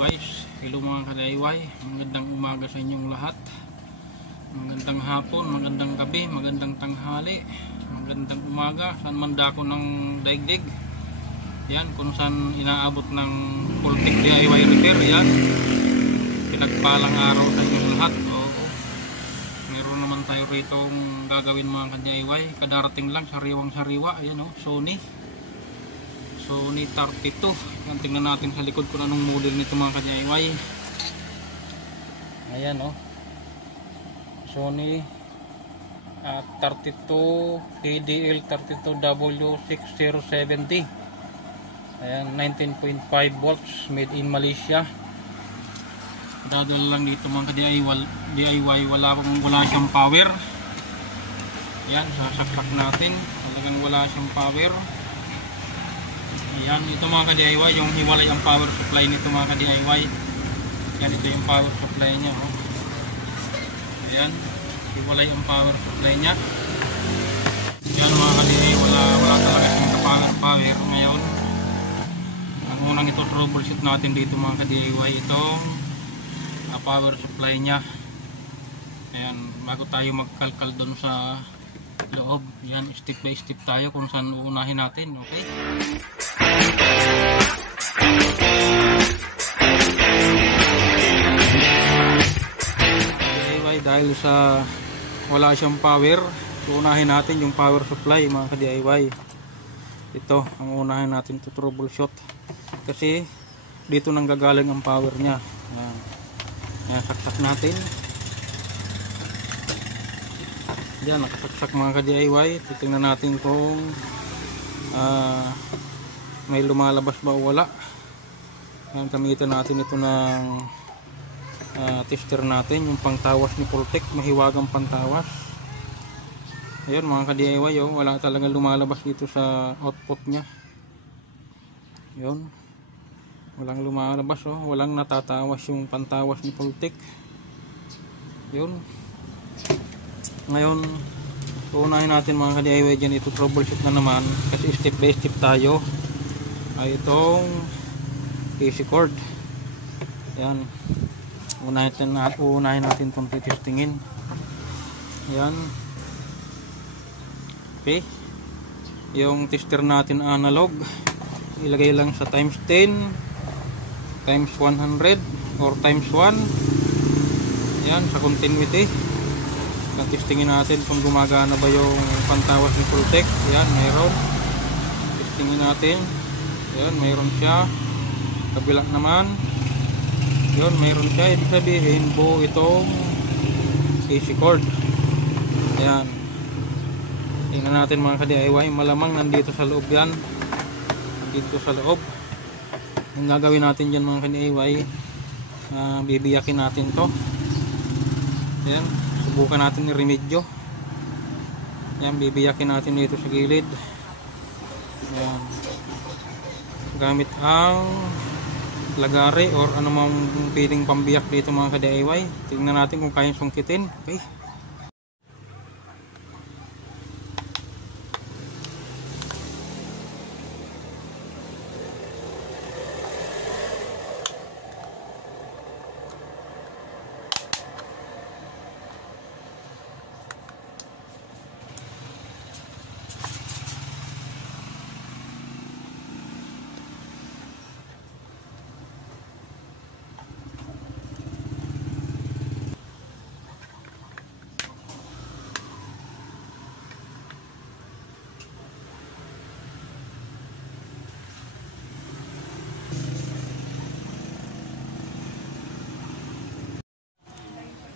guys, hello mga ka-DIY, magandang umaga sa inyong lahat, magandang hapon, magandang gabi, magandang tanghali, magandang umaga saan man dako ng daigdig. Yan, kung saan inaabot ng Pultec DIY repair. Yan, pinagpalang araw sa inyong lahat. Oo, meron naman tayo rito gagawin mga ka-DIY, kadarating lang, sariwang sariwa. Ayan o, Sony 32. Yan, tingnan natin sa likod kung anong model nito mga ka-DIY. Ayan o, Sony 32 TDL 32W6070. Ayan, 19.5 volts, made in Malaysia. Dadala lang dito mga ka-DIY, wala siyang power. Ayan, sasaksak natin, talagang wala siyang power. Yan, ito mga ka-DIY, yung hiwalay ang power supply nito mga ka-DIY. Yan, ito yung power supply nya. Oh. Ayan, hiwalay ang power supply nya. Yan mga ka-DIY, wala talaga siyang power. Ngayon, ang unang ito troubleshoot natin dito mga ka-DIY, itong power supply nya. Ayan, bago tayo magkalkal doon sa loob. Yan, step by step tayo kung saan uunahin natin. Okay, dahil sa wala siyang power, unahin natin yung power supply mga ka-DIY. Ito ang unahin natin to troubleshoot kasi dito nang gagaling ang power nya. Yan, yan, saksak natin. Yan, nakasaksak mga ka-DIY. Titingnan natin kung may lumalabas ba o wala. Yan, gamitan natin ito ng tester natin, yung pangtawas ni Pultec, mahiwagang pantawas. Ayun mga ka-DIY, oh, wala talaga lumalabas dito sa output nya. Yun, walang lumalabas, oh, walang natatawas yung pantawas ni Pultec. Yun. Ngayon, unahin natin mga ka-DIY dyan, ito troubleshoot na naman kasi step by step tayo. Ay itong AC cord. Yan, unahin natin itong titestingin. Yan, okay, yung tester natin analog, ilagay lang sa times 10 times 100 or times 1. Yan, sa continuity testingin natin kung gumagana ba yung pantawas ni Pultec. Yan, mayroon. Testingin natin. Yan, mayroon siya. Kabila naman. Yan, mayroon siya. Ibig sabihin, buo itong AC cord. Yan. Tingnan natin mga ka-DIY. Malamang nandito sa loob yan. Nandito sa loob. Ang gagawin natin dyan mga ka-DIY, bibiyakin natin to. Yan. Subukan natin ni remedyo. Yan, bibiyakin natin dito sa gilid. Yan, gamit ang lagari or anumang piling pambiyak dito mga ka-DIY. Tingnan natin kung kayang sungkitin. Okay,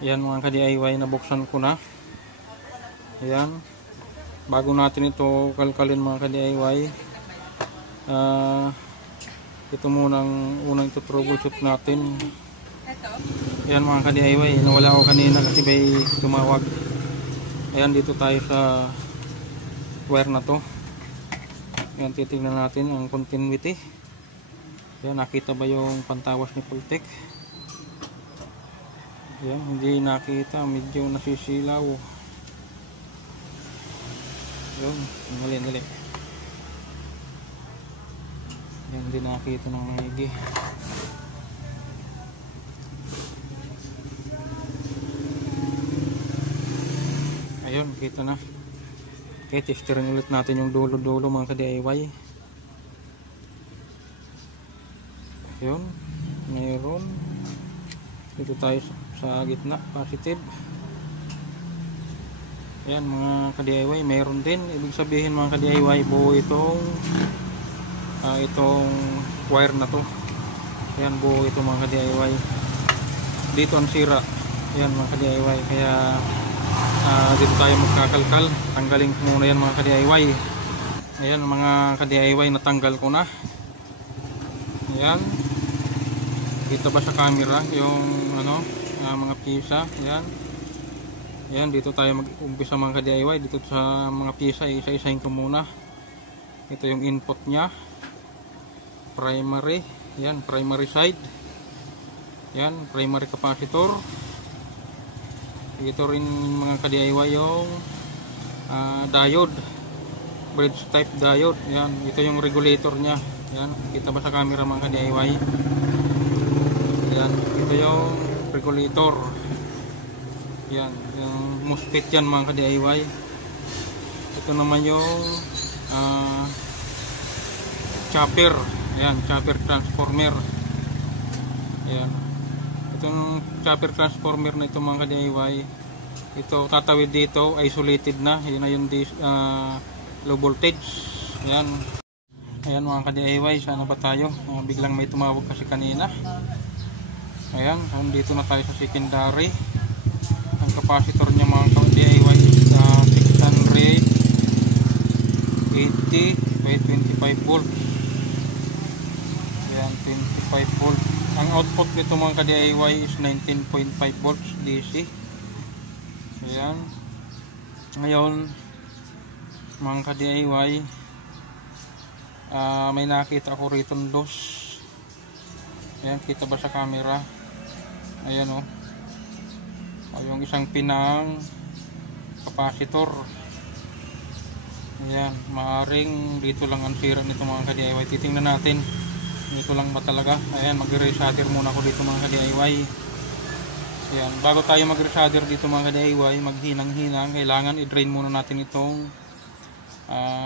yan mga ka-DIY, nabuksan ko na. Ayan, bago natin ito kalkalin mga ka-DIY, ito munang unang ito troubleshoot natin. Ayan mga ka-DIY, nawala ako kanina kasi may tumawag. Ayan, dito tayo sa wire na to. Ayan, titignan natin ang continuity. Ayan, nakita ba yung pantawas ni Pultec? Yan, hindi nakita, medyo nasisilaw. Yun, dali. Yan, hindi nakita ng maigi. Ayun, dito na. Okay, testerin ulit natin yung dulo-dulo mga ka-DIY. Ayun, mayroon. Dito tayo sa gitna, positive. Ayan mga ka-DIY, mayroon din. Ibig sabihin mga ka-DIY, buo itong wire na to. Ayan, buo ito mga ka-DIY. Dito ang sira. Ayan mga ka-DIY, kaya dito tayo magkakalkal. Tanggalin ko muna yan mga ka-DIY. Ayan mga ka-DIY, natanggal ko na. Ayan, kita ba sa camera yung mga pisa. Ayan. Ayan, dito tayo mag-umpisa mga ka-DIY. Dito sa mga pisa, isa-isahin ko muna. Ito yung input nya, primary. Ayan, primary side. Ayan, primary capacitor. Ito rin mga ka-DIY yung diode, bridge type diode. Ayan, ito yung regulator nya. Ayan, kita ba sa camera mga ka-DIY? Ayan, ito yung regulator. Ayan, yung MOSFET yan mga ka-DIY. Ito naman yung chopper. Ayan, chopper transformer. Ayan, itong chopper transformer na ito mga ka-DIY, ito tatawid dito, isolated na. Yun na yung low voltage. Ayan. Ayan mga ka-DIY, sana ba tayo? Biglang may tumawag kasi kanina. Ayan, dito na tayo sa secondary. Ang capacitor niya mga ka-DIY is 680 by 25 volts. Ayan, 25 volts. Ang output nito mga ka-DIY is 19.5 volts DC. Ayan. Ngayon mga ka-DIY, may nakita ako rito ng loss. Ayan, kita ba sa camera? Ayan o. Yung isang pinang capacitor. Ayan, maaring dito lang ang sira nito mga ka-DIY. Titingnan natin. Dito lang ba talaga? Ayan, mag-resolder muna ako dito mga ka-DIY. Ayan, bago tayo mag-resolder dito mga ka-DIY, maghinang-hinang, kailangan i-drain muna natin itong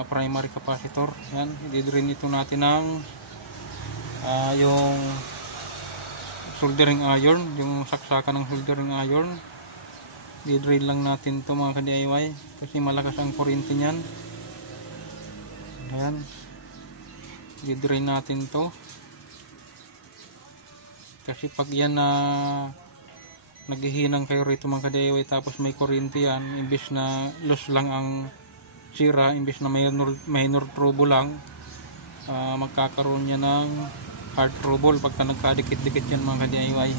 primary capacitor. Ayan, i-drain ito natin ng yung soldering iron, yung saksakan ng soldering iron. I-drain lang natin ito mga ka-DIY kasi malakas ang kuryente niyan. Ayan, i-drain natin ito. Kasi pag yan na naghihinang kayo rito mga ka-DIY tapos may kuryente yan, imbis na loss lang ang sira, imbis na minor trouble lang, magkakaroon niya ng hard trouble pagka nagkadikit-dikit yan mga ka-DIY.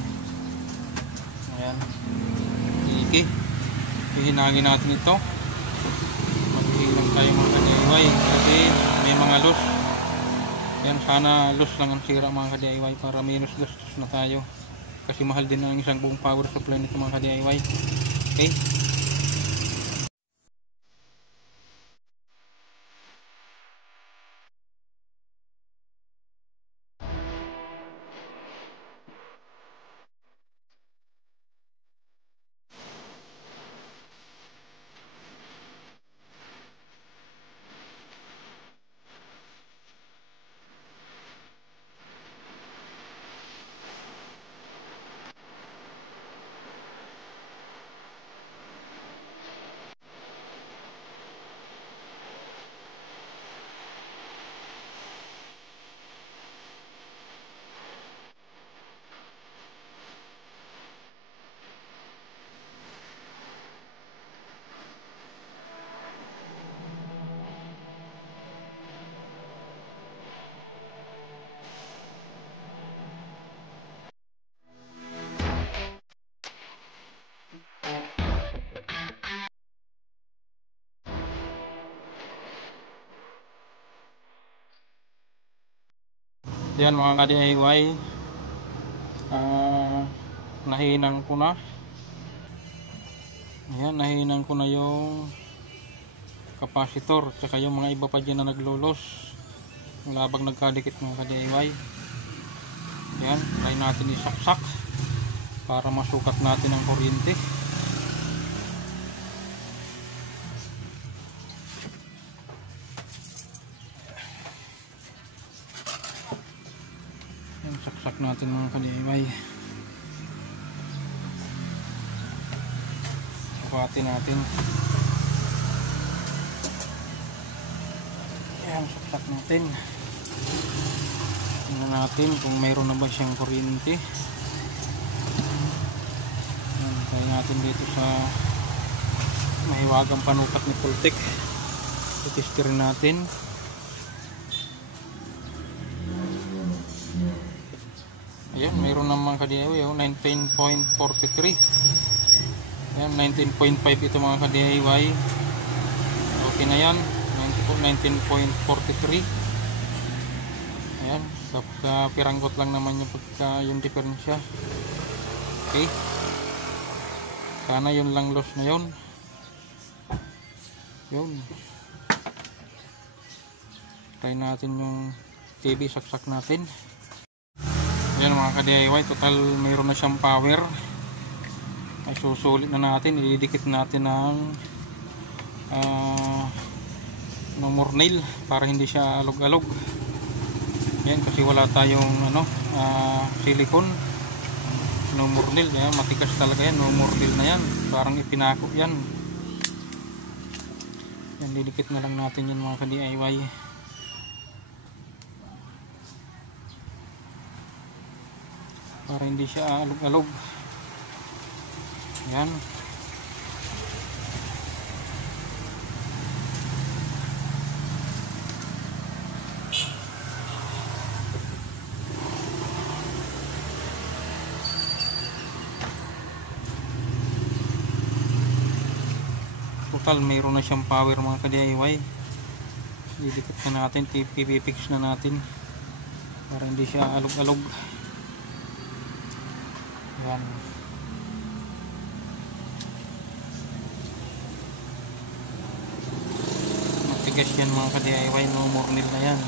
Ayan, hihinangin natin ito. Maghihinang tayo mga ka-DIY kasi may mga loss. Yan, sana loss lang ang sira mga ka-DIY para minus gastos na tayo. Kasi mahal din ang isang buong power supply nito mga ka-DIY. Okay. Yan mga ka-DIY, nahinang ko na. Ayan, nahinang ko na yung capacitor tsaka yung mga iba pa dyan na naglulos labang nagkadikit mga ka-DIY. Ayan, try natin isaksak para masukat natin ang kuryente. Yan, saksak natin mga ka-DIY. Sukatin natin. Yan, saksak natin. Tingnan natin kung mayroon na ba siyang kuryente. Yan, kaya natin dito sa mahiwagang panukat ni Pultec. Testirin natin. Ayan, mayroon naman ka-DIY, 19.43. Ayan, 19.5 ito mga ka-DIY. Okay na yan. 19.43. Ayan, piranggot lang naman yung diferensya. Okay. Sana yun lang loss na yun. Yun. Try natin yung TV, saksak natin. Ayan mga ka-DIY, total mayroon na siyang power. Ay susulit na natin, ididikit natin ng no more nail para hindi siya alog-alog. Ayan, kasi wala tayong silicone. No more nail, yan, matigas talaga yan, no more nail na yan. Parang ipinako yan. Yan, didikit na lang natin yan mga ka-DIY. Para hindi siya alog-alog. Yan. Total mayroon na siyang power mga ka-DIY. Didikit na natin, pipipix na natin para hindi siya alog-alog. Yan. Matigas yan mga ka-DIY, no more nail na yan.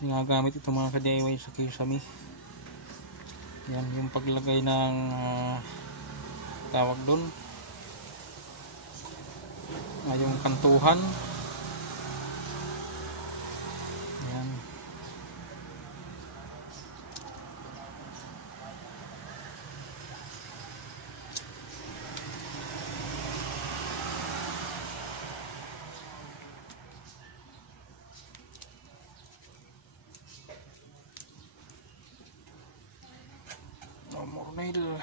Ginagamit ito mga ka-DIY sa kisame. Yan yung paglagay ng tawag doon, yung kantuhan. Yan. No more nail.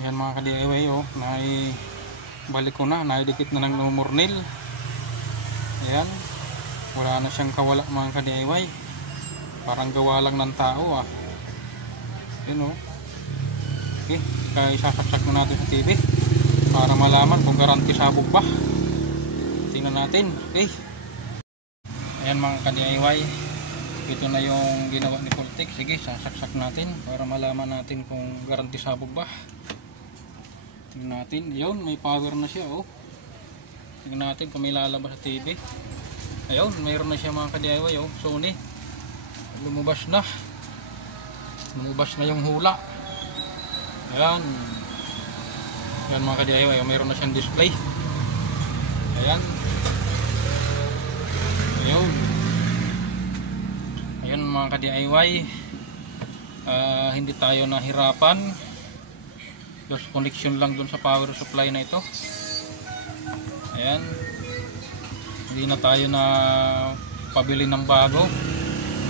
Yan mga ka-DIY, balik ko na, naidikit na ng no more nail. Ayan, wala na siyang kawala mga ka-DIY. Parang gawa lang ng tao Yan Okay, kaya isasaksak na natin sa TV para malaman kung garanti sabog ba. Tingnan natin. Okay. Ayan mga ka-DIY, ito na yung ginawa ni Pultec. Sige, sasaksak natin para malaman natin kung garanti sabog ba. Tingnan natin. Ayun, may power na siya Tingnan natin kung may lalabas sa TV. Ayun, mayroon na siya mga ka-DIY Sony. Lumabas na. Lumabas na yung hula. Ayan. Ayan mga ka-DIY, mayroon na siyang display. Ayan. Ayun. Ayun mga ka-DIY. Hindi tayo nahirapan. Just connection lang dun sa power supply na ito. Ayan. Hindi na tayo na pabili ng bago.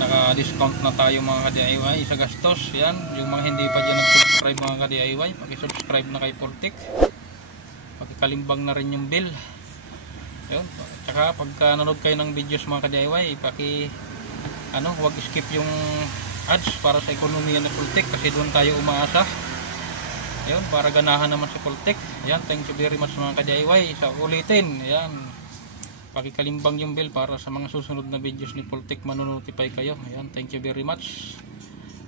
Naka-discount na tayo mga ka-DIY sa gastos. Ayan. Yung mga hindi pa dyan nag-subscribe mga ka-DIY, paki-subscribe na kay Pultec. Pakikalimbang na rin yung bill. Ayun. Tsaka pagka nanood kayo ng videos mga ka-DIY, huwag skip yung ads para sa ekonomiya ng Pultec kasi doon tayo umaasa. Ayun, para ganahan naman si Pultec. Ayan, thank you very much mga ka-DIY sa ulitin. Ayan, pakikalimbang yung bell para sa mga susunod na videos ni Pultec manonotify kayo. Ayan, thank you very much.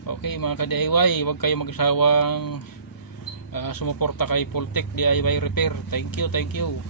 Okay mga ka-DIY, huwag kayo magsawang sumuporta kay Pultec DIY Repair. Thank you, thank you.